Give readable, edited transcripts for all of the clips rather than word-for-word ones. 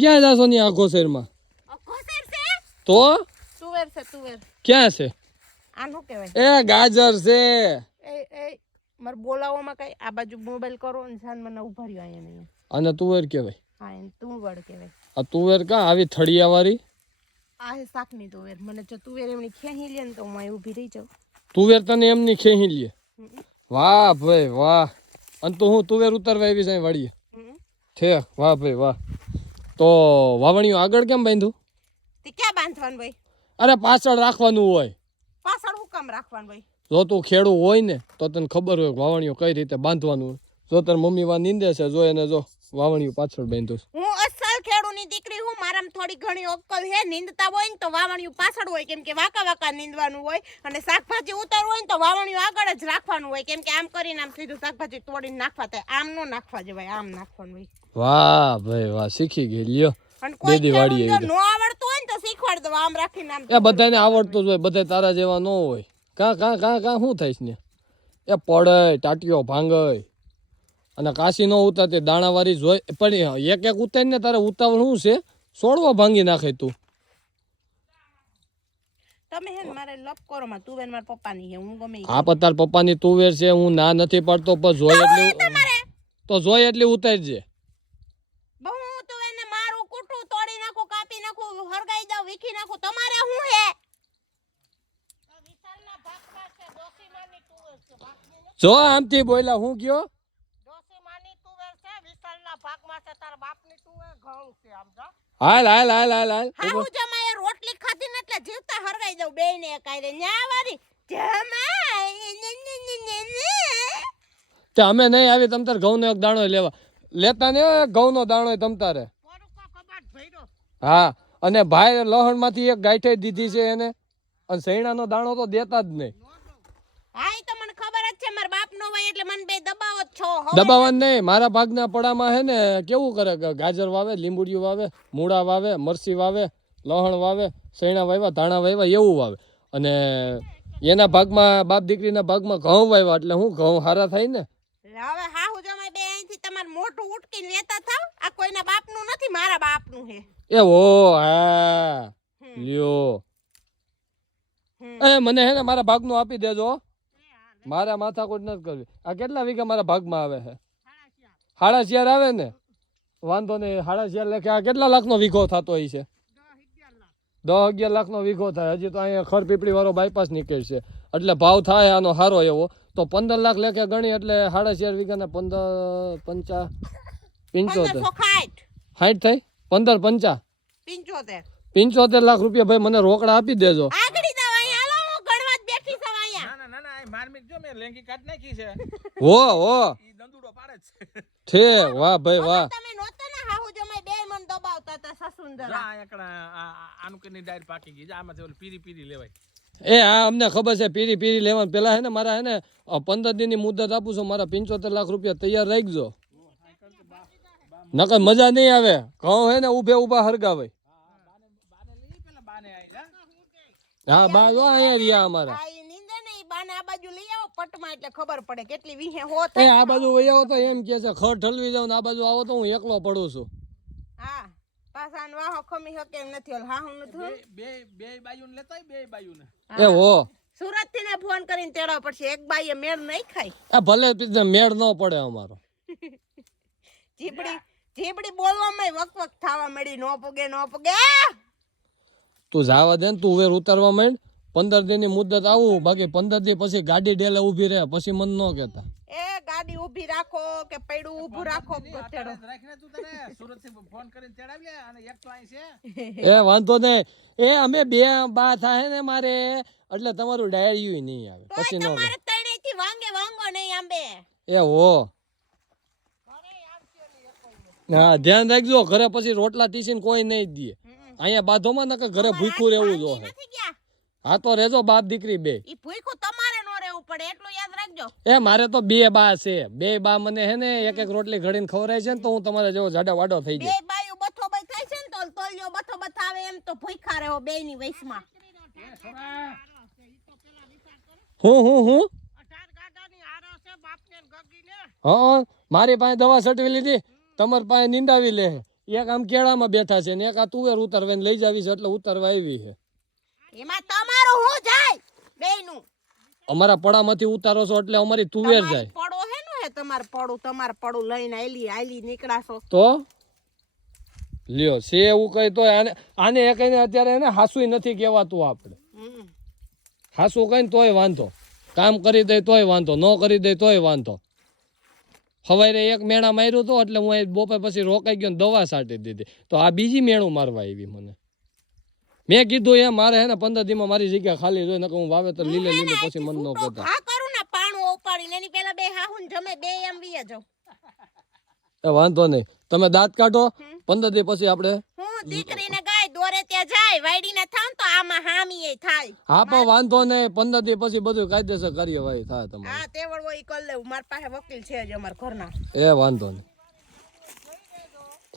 ક્યાં જાશો ની આખો શેરમાં? તો તુવેર છે તુવેર. ક્યાં છે? આનું કહેવાય એ ગાજર છે. એ મારે બોલાવવામાં કઈ આ બાજુ મોબાઈલ કરો ને જાન મને ઉભા રહ્યો અહીંયા. અને તુવેર કહેવાય. હા એને તુવર કહેવાય. આ તુવેર કા આવી થળિયા વાળી? આ હે શાકની તુવેર. મને જો તુવેર એમની ખેહી લે ને તો હું અહીં ઊભી રહી જાઉં. તુવેર તને એમની ખેહી લે? વાહ ભાઈ વાહ. અને તો હું તુવેર ઉતારવા આવી જાય વાડીએ છે. વાહ ભાઈ વાહ. તો વાવણીઓ આગળ કેમ બાંધ્યું? તે ક્યાં બાંધવાનું ભાઈ? અરે પાછળ રાખવાનું હોય. પાછળ હું કામ રાખવાનું ભાઈ? જો તું ખેડૂ હોય ને તો તને ખબર હોય વાવણીઓ કઈ રીતે બાંધવાનું હોય. જો તાર મમ્મી વા નીંદે છે જો એને જો વાવણીઓ પાછળ બાંધ્યું. હું અસલ ખેડૂની દીકરી હું. મારામાં થોડી ઘણી અક્કલ હે. નીંદતા હોય ને તો વાવણીઓ પાછળ હોય કેમ કે વાકા વાકા નીંદવાનું હોય. અને શાકભાજી ઉતારવું હોય ને તો વાવણીઓ આગળ જ રાખવાનું હોય કેમ કે આમ કરીને આમ સીધું શાકભાજી તોડીને નાખવા થાય. આમ નો નાખવા જવાય, આમ નાખવાનું હોય. વાહ ભાઈ વાહ, શીખી ગઈ લ્યો. અને કોઈ ખેડૂત નો આવડતું હોય ને તો શીખવાડ દો. આમ રાખીને આમ. એ બધાને આવડતું જ હોય, બધા તારા જેવા ન હોય. કા કા કા કા શું થાય છે ને? એ પડે ટાટીઓ ભાંગય અને કાશી ન ઉતારતી દાણાવાળી જોઈ પણ એક એક ઉતારી ને તારે ઉતાવળ શું છે? સોડવા ભાંગી નાખે તું. તમે હે મારે લપ કરો માં તુવેર માર પપ્પાની હે. હું ગમે આ પણ તાર પપ્પાની તુવેર છે, હું ના નથી પડતો પણ જોઈ એટલી તો જોઈ એટલી ઉતારજે. બહુ તુવેર ને મારું કૂટું તોડી નાખું, કાપી નાખું, હરગાઈ દઉં, વીખી નાખું. તમારે શું હે? જો આમથી બોલ્યા હું કયો? હાલ હાલ હાલ હાલ હાલ. હા હું જમાએ રોટલી ખાધી ને એટલે જીવતા હરગાઈ દઉં બેયને કાયરે. ન્યા વારી તે અમે નહીં આવી તમ તાર ઘઉં નો એક દાણો લેવા લેતા ને ઘઉં નો દાણો તમ તારે. હા અને ભાઈ લહણ માંથી એક ગાંઠે દીધી છે એને અને સૈણા નો દાણો તો દેતા જ નહીં. હા ઈ તો મને ખબર જ છે. મારા બાપ નો હોય એટલે મને બે દબાવો જ છો. દબાવવાનું નહીં. મારા ભાગના પડામાં હે ને કેવું કરે ગાજર વાવે, લીંબુડિયું વાવે, મૂળા વાવે, મરસી વાવે, લહણ વાવે, સૈણા વાવ્યા, ધાણા વાવ્યા એવું વાવે. અને એના ભાગમાં બાપ દીકરીના ભાગમાં ઘઉં વાવ્યા એટલે હું ઘઉં હારા થાય ને. હવે હા હું જમાઈ બે અહીંથી તમાર મોઢું ઉટકીને લેતા થાવ. આ કોઈના બાપનું નથી, મારા બાપનું હે. એ ઓ હા લ્યો. એ મને હે ને મારા ભાગનું આપી દેજો. મારા માથાકૂટ નથી કરવી. આ કેટલા વીઘા મારા ભાગમાં આવે છે? 4.5 આવે ને? વાંધો નહીં. 4.5 લેખે આ કેટલા લાખનો વીઘો થતો હોય છે? 10-11 લાખનો વીઘો થાય. હજી તો અહીંયા ખર પીપળી વાળો બાયપાસ નીકળશે એટલે ભાવ થાય આનો સારો એવો. તો 15 લાખ લેખે ગણી એટલે 4.5 વીઘાને 15 5 75 60 થાય. 15 5 75 લાખ રૂપિયા ભાઈ મને રોકડા આપી દેજો. હો હો છે. વાહ ભાઈ વાહ. એ હા અમને ખબર છે પીરી પીરી લેવાનું. પેલા હે ને મારા હે ને 15 દિનની મુદત આપું છું. મારા 75 લાખ રૂપિયા તૈયાર રાખજો. નકર મજા નહીં આવે. ઘઉં હે ને ઉભે ઉભા હરગાવે. હા બા જો અહીંયા રહ્યા અમારા. આ બાજુ વહી આવો તો એમ કે છે ખડ ઠલવી જાવ ને આ બાજુ આવો તો હું એકલો પડું છું. હા પાછા વાહો ખમી હકે એમ નથી. ઓલ હાહુ નથી. બે બાયુને લેતાય બે બાયુને. એ હો સુરત થી ને ફોન કરીને તેડવા પડશે. એક બાઈએ મેળ નહીં ખાય. આ ભલે મેળ ન પડે અમારો. જીબડી બોલવામાં વક વક થવા મળી. નો પગે નો પગે. તું જાવા દે ને તું વેર ઉતારવા માંડ. 15 દિનની મુદત આવું બાકી 15 દી પછી ગાડી ડેલે ઊભી રહે પછી મન ન કહેતા. એ ગાડી ઊભી રાખો કે પૈડું ઊભું રાખો. એ વાંધો નહીં. એ અમે બે બા થાય ને મારે એટલે તમારું ડાયરિયું નહીં આવે પછી ન તમારે તણેથી વાંગે વાંગો નહીં આંબે. એ હો હા ધ્યાન રાખજો. ઘરે પછી રોટલા ટીસીને કોઈ નહીં દે. અહીંયા બાધોમાં નકર ઘરે ભૂખ્યું રહેવું જોઈએ. હા તો રેજો બાપ દીકરી બે. ઈ ભૂખ્યું તમારે નો રહેવું પડે એટલું યાદ રાખજો. એ મારે તો 2 બા છે. 2 બા મને હે ને એક એક રોટલી ઘડીને ખવરાય છે ને તો હું તમારે જેવો જાડા વાડો થઈ જાય. 2 બાયું બથો બથ થાય છે ને તો તોલ્યો બથો બથ આવે એમ તો ભૂખ્યા રહો બેયની વયસમાં. હું હા મારી પાસે દવા છટવી લીધી. તમારી પાસે નીંદાવી લે. એક આમ કેળામાં બેઠા છે ને એક આ તુવેર ઉતારવા લઈ જાવી છે એટલે ઉતારવા આવી છે. એમાં તમારું હું જાય બેયનું અમારા પડામાંથી ઉતારો છો એટલે અમારી તુવેર જાય પડો હે નો હે તમાર પડું લઈને આયલી નીકળાશો તો લ્યો છે એવું કઈ તો આને એ કઈને અત્યારે એને હાસુય નથી કહેવાતું આપણે. હમ. હાસુ કઈ તોય વાંધો, કામ કરી દે તોય વાંધો, ન કરી દે તોય વાંધો. સવારે એક મેણા માર્યું તો એટલે હું બપોર પછી રોકાઈ ગયો ને દવા છાંટી દીધી તો આ બીજી મેણું મારવા આવી મને. મેં કીધું એ મારે હે ને 15 દીમાં મારી જગ્યા ખાલી જોઈ નકર હું વાવેતર લીલે પછી મન ન કરતા. હા કરું ને પાણું ઉપાડીને એની પેલા બે હાહુન જમે બે એમ વીએ જાવ. એ વાંધો નહીં, તમે દાંત કાઢો 15 દી પછી આપણે. હું દીકરીને ગાય દોરે ત્યાં જાય વાડીને થાવ તો આમાં હામી એ થાય. હા પણ વાંધો નહીં, 15 દી પછી બધું કાયદેસર કાર્યવાહી થાય તમારે. હા તેવડ હોય ઈ કરી લેવું. મારી પાસે વકીલ છે જ અમાર ઘરના. એ વાંધો નહીં.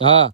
હા